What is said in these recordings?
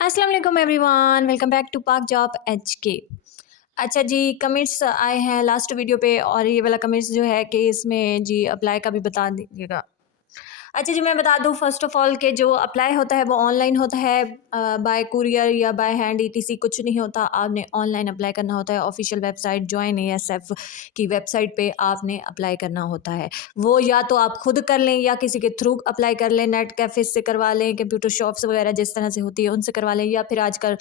अस्सलाम वालेकुम everyone, welcome back to पाक जॉब HK। अच्छा जी, कमेंट्स आए हैं लास्ट वीडियो पे और ये वाला कमेंट्स जो है कि इसमें जी अप्लाई का भी बता दीजिएगा। अच्छा जी, मैं बता दूँ फ़र्स्ट ऑफ़ ऑल कि जो अप्लाई होता है वो ऑनलाइन होता है, बाय कुरियर या बाय हैंड ETC कुछ नहीं होता। आपने ऑनलाइन अप्लाई करना होता है, ऑफ़िशियल वेबसाइट जॉइन ASF की वेबसाइट पे आपने अप्लाई करना होता है। वो या तो आप खुद कर लें या किसी के थ्रू अप्लाई कर लें, नेट कैफ़े से करवा लें, कंप्यूटर शॉप्स वगैरह जिस तरह से होती है उनसे करवा लें, या फिर आजकल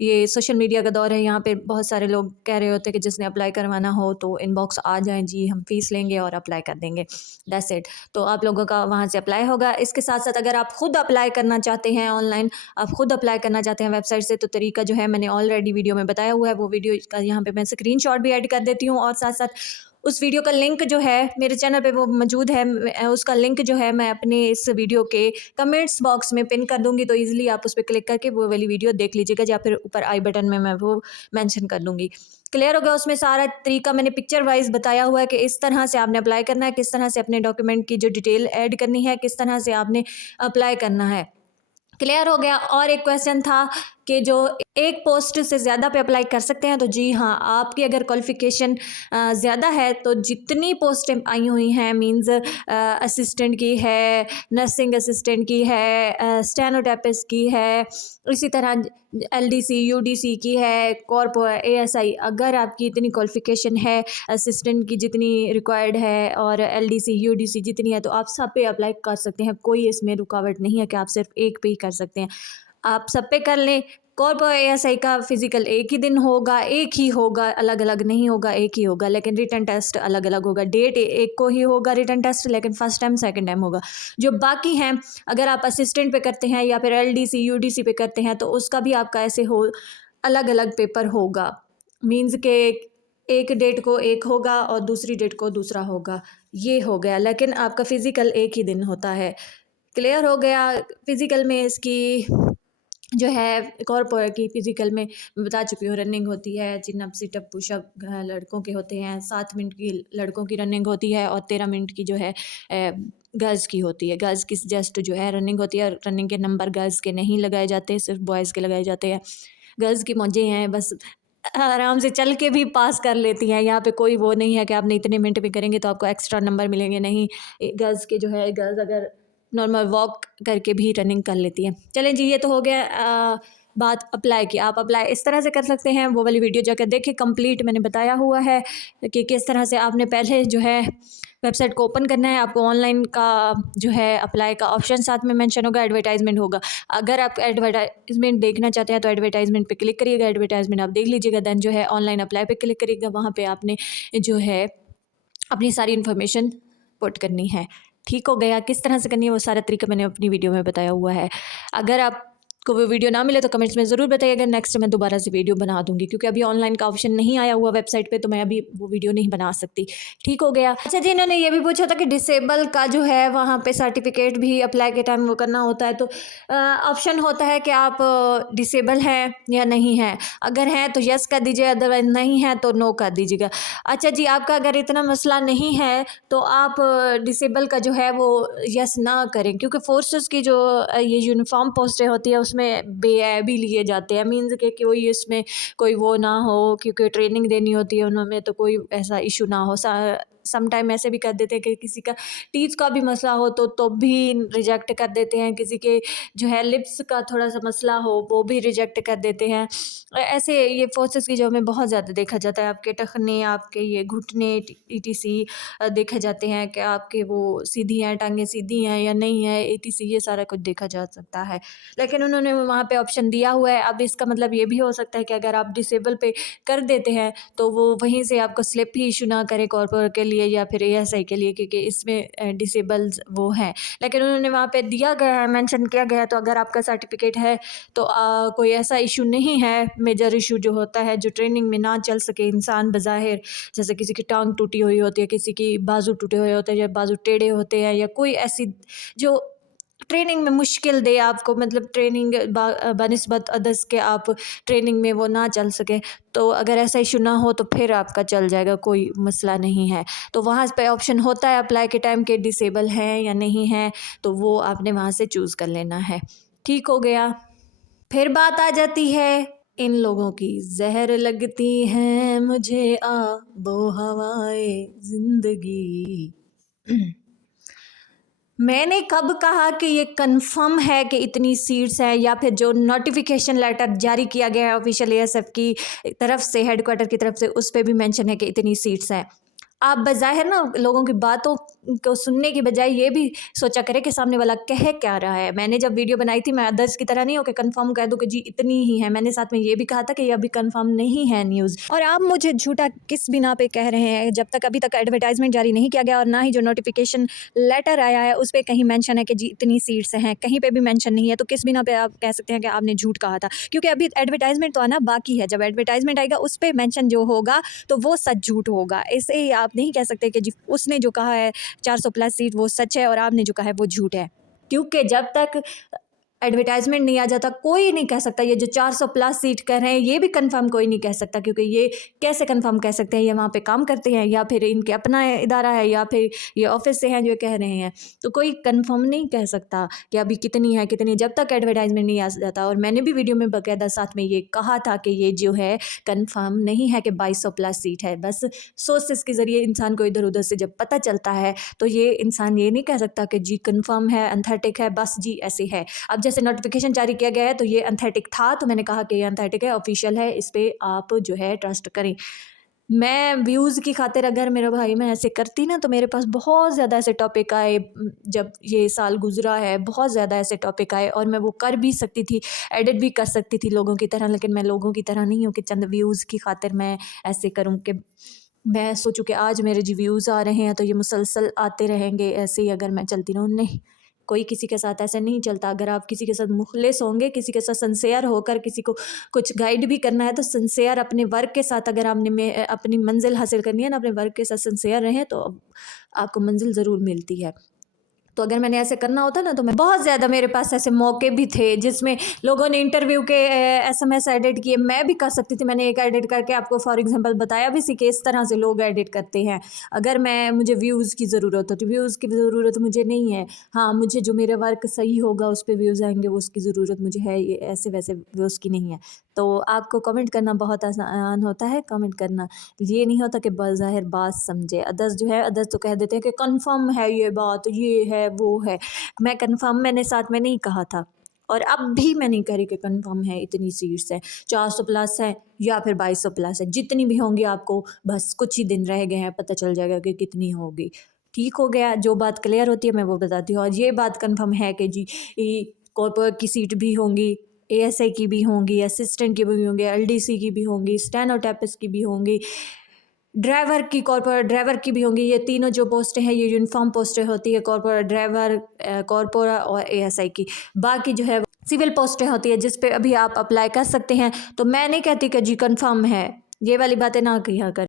ये सोशल मीडिया का दौर है, यहाँ पे बहुत सारे लोग कह रहे होते हैं कि जिसने अप्लाई करवाना हो तो इनबॉक्स आ जाएँ जी, हम फ़ीस लेंगे और अप्लाई कर देंगे, दैट्स इट। तो आप लोगों का वहाँ से अप्लाई होगा। इसके साथ-साथ अगर आप खुद अप्लाई करना चाहते हैं ऑनलाइन, आप खुद अप्लाई करना चाहते हैं वेबसाइट से, तो तरीका जो है मैंने ऑलरेडी वीडियो में बताया हुआ है। वो वीडियो का यहाँ पे मैं स्क्रीनशॉट भी ऐड कर देती हूँ और साथ-साथ उस वीडियो का लिंक जो है मेरे चैनल पे वो मौजूद है। उसका लिंक जो है मैं अपने इस वीडियो के कमेंट्स बॉक्स में पिन कर दूँगी, तो ईज़िली आप उस पे क्लिक करके वो वाली वीडियो देख लीजिएगा, या फिर ऊपर आई बटन में मैं वो मेंशन कर दूँगी। क्लियर हो गया? उसमें सारा तरीका मैंने पिक्चर वाइज़ बताया हुआ है कि इस तरह से आपने अप्लाई करना है, किस तरह से अपने डॉक्यूमेंट की जो डिटेल ऐड करनी है, किस तरह से आपने अप्लाई करना है। क्लियर हो गया? और एक क्वेश्चन था कि जो एक पोस्ट से ज़्यादा पे अप्लाई कर सकते हैं, तो जी हाँ, आपकी अगर क्वालिफ़िकेशन ज़्यादा है तो जितनी पोस्टें आई हुई हैं, मीन्स असिस्टेंट की है, नर्सिंग असिस्टेंट की है, स्टेनोटाइपिस्ट की है, इसी तरह LDC UDC की है, कॉर्पो ASI, अगर आपकी इतनी क्वालिफ़िकेशन है, असिस्टेंट की जितनी रिक्वायर्ड है और LDC UDC जितनी है, तो आप सब पे अप्लाई कर सकते हैं। कोई इसमें रुकावट नहीं है कि आप सिर्फ एक पे ही कर सकते हैं। आप सब पे कर लें। कॉर्पो ASI का फिज़िकल एक ही दिन होगा, एक ही होगा, अलग-अलग नहीं होगा, एक ही होगा, लेकिन रिटन टेस्ट अलग-अलग होगा। डेट एक को ही होगा रिटन टेस्ट, लेकिन फर्स्ट टाइम, सेकंड टाइम होगा। जो बाकी हैं, अगर आप असिस्टेंट पे करते हैं या फिर LDC UDC पे करते हैं, तो उसका भी आपका ऐसे हो अलग-अलग पेपर होगा। मीन्स के एक डेट को एक होगा और दूसरी डेट को दूसरा होगा, ये हो गया। लेकिन आपका फ़िज़िकल एक ही दिन होता है। क्लियर हो गया? फ़िज़िकल में इसकी जो है कॉर्पोरेट की फ़िज़िकल में मैं बता चुकी हूँ, रनिंग होती है, chin up, sit up, pushup लड़कों के होते हैं, 7 मिनट की लड़कों की रनिंग होती है और 13 मिनट की जो है गर्ल्स की होती है। गर्ल्स की जस्ट जो है रनिंग होती है, रनिंग के नंबर गर्ल्स के नहीं लगाए जाते, सिर्फ बॉयज़ के लगाए जाते हैं। गर्ल्स की मौजें हैं, बस आराम से चल के भी पास कर लेती हैं। यहाँ पे कोई वो नहीं है कि आपने इतने मिनट में करेंगे तो आपको एक्स्ट्रा नंबर मिलेंगे, नहीं। गर्ल्स के जो है, गर्ल्स अगर नॉर्मल वॉक करके भी रनिंग कर लेती हैं। चलें जी, ये तो हो गया बात अप्लाई की। आप अप्लाई इस तरह से कर सकते हैं, वो वाली वीडियो जाकर देखिए, कंप्लीट मैंने बताया हुआ है कि किस तरह से आपने पहले जो है वेबसाइट को ओपन करना है। आपको ऑनलाइन का जो है अप्लाई का ऑप्शन साथ में मेंशन होगा, एडवर्टाइजमेंट होगा। अगर आप एडवर्टाइजमेंट देखना चाहते हैं तो एडवर्टाइजमेंट पे क्लिक करिएगा, एडवर्टाइजमेंट आप देख लीजिएगा, देन जो है ऑनलाइन अप्लाई पे क्लिक करिएगा। वहाँ पे आपने जो है अपनी सारी इन्फॉर्मेशन पुट करनी है। ठीक हो गया? किस तरह से करनी है वो सारा तरीका मैंने अपनी वीडियो में बताया हुआ है। अगर आपको वो वीडियो ना मिले तो कमेंट्स में ज़रूर बताइएगा, नेक्स्ट मैं दोबारा से वीडियो बना दूँगी, क्योंकि अभी ऑनलाइन का ऑप्शन नहीं आया हुआ वेबसाइट पे, तो मैं अभी वो वीडियो नहीं बना सकती। ठीक हो गया? अच्छा जी, इन्होंने ये भी पूछा था कि डिसेबल का जो है वहाँ पे सर्टिफिकेट भी अप्लाई के टाइम वो करना होता है, तो ऑप्शन होता है कि आप डिसेबल हैं या नहीं हैं। अगर हैं तो येस कर दीजिए, अदरवाइज़ नहीं है तो नो कर दीजिएगा। अच्छा जी, आपका अगर इतना मसला नहीं है तो आप डिसेबल का जो है वो यस ना करें, क्योंकि फोर्सेस की जो ये यूनिफॉर्म पोस्टें होती है उसमें बेऐबी लिए जाते हैं। मीन्स के कोई इसमें कोई वो ना हो, क्योंकि ट्रेनिंग देनी होती है उन्होंने, तो कोई ऐसा इशू ना हो। सम टाइम ऐसे भी कर देते हैं कि किसी का टीथ का भी मसला हो तो भी रिजेक्ट कर देते हैं, किसी के जो है लिप्स का थोड़ा सा मसला हो वो भी रिजेक्ट कर देते हैं। ऐसे ये फोर्सेस की जो में बहुत ज़्यादा देखा जाता है। आपके टखने, आपके ये घुटने ETC देखे जाते हैं कि आपके वो सीधी हैं, टांगें सीधी हैं या नहीं है, ETC ये सारा कुछ देखा जा सकता है। लेकिन उन्होंने वहाँ पे ऑप्शन दिया हुआ है। अब इसका मतलब ये भी हो सकता है कि अगर आप डिसेबल पे कर देते हैं तो वो वहीं से आपको स्लिप ही इशू ना करे कॉर्पोरेट के लिए या फिर ASI के लिए, क्योंकि इसमें डिसेबल्स वो हैं। लेकिन उन्होंने वहाँ पे दिया गया है, मेंशन किया गया है, तो अगर आपका सर्टिफिकेट है तो कोई ऐसा इशू नहीं है। मेजर इशू जो होता है, जो ट्रेनिंग में ना चल सके इंसान बज़ाहिर, जैसे किसी की टांग टूटी हुई होती है, किसी की बाजू टूटे हुए होते हैं या बाजू टेढ़े होते हैं, या कोई ऐसी जो ट्रेनिंग में मुश्किल दे आपको, मतलब ट्रेनिंग बनिस्बत अदर्स के आप ट्रेनिंग में वो ना चल सके, तो अगर ऐसा इशू ना हो तो फिर आपका चल जाएगा, कोई मसला नहीं है। तो वहाँ पे ऑप्शन होता है अप्लाई के टाइम के डिसेबल हैं या नहीं है, तो वो आपने वहाँ से चूज़ कर लेना है। ठीक हो गया? फिर बात आ जाती है इन लोगों की, जहर लगती हैं मुझे आबो हवाए ज़िंदगी। मैंने कब कहा कि ये कंफर्म है कि इतनी सीट्स हैं, या फिर जो नोटिफिकेशन लेटर जारी किया गया है ऑफिशियल एएसएफ की तरफ से, हेडक्वार्टर की तरफ से, उस पे भी मेंशन है कि इतनी सीट्स हैं। आप बज़ाहिर ना लोगों की बातों को सुनने की बजाय ये भी सोचा करें कि सामने वाला कह क्या रहा है। मैंने जब वीडियो बनाई थी, मैं अदर्स की तरह नहीं हो कि कंफर्म कह दूं कि जी इतनी ही है। मैंने साथ में ये भी कहा था कि ये अभी कंफर्म नहीं है न्यूज़। और आप मुझे झूठा किस बिना पे कह रहे हैं, जब तक अभी तक एडवर्टाइजमेंट जारी नहीं किया गया और ना ही जो नोटिफिकेशन लेटर आया है उस पर कहीं मेंशन है कि जी इतनी सीट्स हैं, कहीं पे भी मेंशन नहीं है। तो किस बिना पे आप कह सकते हैं कि आपने झूठ कहा था? क्योंकि अभी एडवर्टाइजमेंट तो आना बाकी है। जब एडवर्टाइजमेंट आएगा उस पर मेंशन जो होगा तो वो सच झूठ होगा। ऐसे ही आप नहीं कह सकते कि जी उसने जो कहा है 400 प्लस सीट वो सच है और आपने जो कहा है वो झूठ है। क्योंकि जब तक एडवर्टाइजमेंट नहीं आ जाता कोई नहीं कह सकता। ये जो 400 प्लस सीट कह रहे हैं ये भी कंफर्म कोई नहीं कह सकता, क्योंकि ये कैसे कंफर्म कह सकते हैं? ये वहाँ पे काम करते हैं या फिर इनके अपना इदारा है या फिर ये ऑफिस से हैं जो कह रहे हैं। तो कोई कंफर्म नहीं कह सकता कि अभी कितनी है कितनी, जब तक एडवर्टाइजमेंट नहीं आ जाता। और मैंने भी वीडियो में बाकायदा साथ में ये कहा था कि ये जो है कंफर्म नहीं है कि 2200 प्लस सीट है। बस सोर्सेस के ज़रिए इंसान को इधर उधर से जब पता चलता है तो ये इंसान ये नहीं कह सकता कि जी कंफर्म है, अथेंटिक है, बस जी ऐसे है। अब जैसे नोटिफिकेशन जारी किया गया है तो ये अथेंटिक था, तो मैंने कहा कि ये अथेंटिक है, ऑफिशियल है, इस पर आप जो है ट्रस्ट करें। मैं व्यूज़ की खातिर अगर मेरा भाई मैं ऐसे करती ना तो मेरे पास बहुत ज़्यादा ऐसे टॉपिक आए। जब ये साल गुजरा है बहुत ज़्यादा ऐसे टॉपिक आए और मैं वो कर भी सकती थी, एडिट भी कर सकती थी लोगों की तरह। लेकिन मैं लोगों की तरह नहीं हूँ कि चंद व्यूज़ की खातिर मैं ऐसे करूँ कि मैं सोचूं कि आज मेरे जी व्यूज़ आ रहे हैं तो ये मुसलसल आते रहेंगे ऐसे ही अगर मैं चलती रहूँ। नहीं, कोई किसी के साथ ऐसे नहीं चलता। अगर आप किसी के साथ मुखलिस होंगे, किसी के साथ सिंसियर होकर किसी को कुछ गाइड भी करना है तो सिंसियर अपने वर्क के साथ, अगर आपने में अपनी मंजिल हासिल करनी है ना, अपने वर्क के साथ सिंसियर रहें तो आपको मंजिल ज़रूर मिलती है। तो अगर मैंने ऐसे करना होता ना तो मैं बहुत ज़्यादा, मेरे पास ऐसे मौके भी थे जिसमें लोगों ने इंटरव्यू के एसएमएस एडिट किए, मैं भी कर सकती थी। मैंने एक एडिट करके आपको फॉर एग्जांपल बताया भी सी कि इस तरह से लोग एडिट करते हैं। अगर मुझे व्यूज़ की ज़रूरत हो तो व्यूज़ की ज़रूरत मुझे नहीं है। हाँ, मुझे जो मेरा वर्क सही होगा उस पर व्यूज़ आएंगे वो उसकी ज़रूरत मुझे है, ये ऐसे वैसे व्यूज़ की नहीं है। तो आपको कमेंट करना बहुत आसान होता है, कमेंट करना ये नहीं होता कि बज़ाहिर बात समझे। अदर्स जो है, अदर्स तो कह देते हैं कि कंफर्म है ये बात, ये है वो है। मैं कंफर्म मैंने साथ में नहीं कहा था और अब भी मैं नहीं कह रही कि कंफर्म है इतनी सीट्स हैं, 400 प्लस है या फिर 2200 प्लस है। जितनी भी होंगी आपको बस कुछ ही दिन रह गए हैं, पता चल जाएगा कि कितनी होगी। ठीक हो गया, जो बात क्लियर होती है मैं वो बताती हूँ। और ये बात कंफर्म है कि जी कॉर्पोरेट की सीट भी होंगी, एएसआई की भी होंगी, असिस्टेंट की भी होंगी, एलडीसी की भी होंगी, स्टेनोटाइपिस्ट की भी होंगी, ड्राइवर की, कॉर्पोरेट ड्राइवर की भी होंगी। ये तीनों जो पोस्टें हैं ये यूनिफॉर्म पोस्टें होती है, कॉर्पोरेट ड्राइवर, कॉर्पोरा और एएसआई की। बाकी जो है सिविल पोस्टें होती है जिस पे अभी आप अप्लाई कर सकते हैं। तो मैं नहीं कहती कि जी कंफर्म है, ये वाली बातें ना किया कर।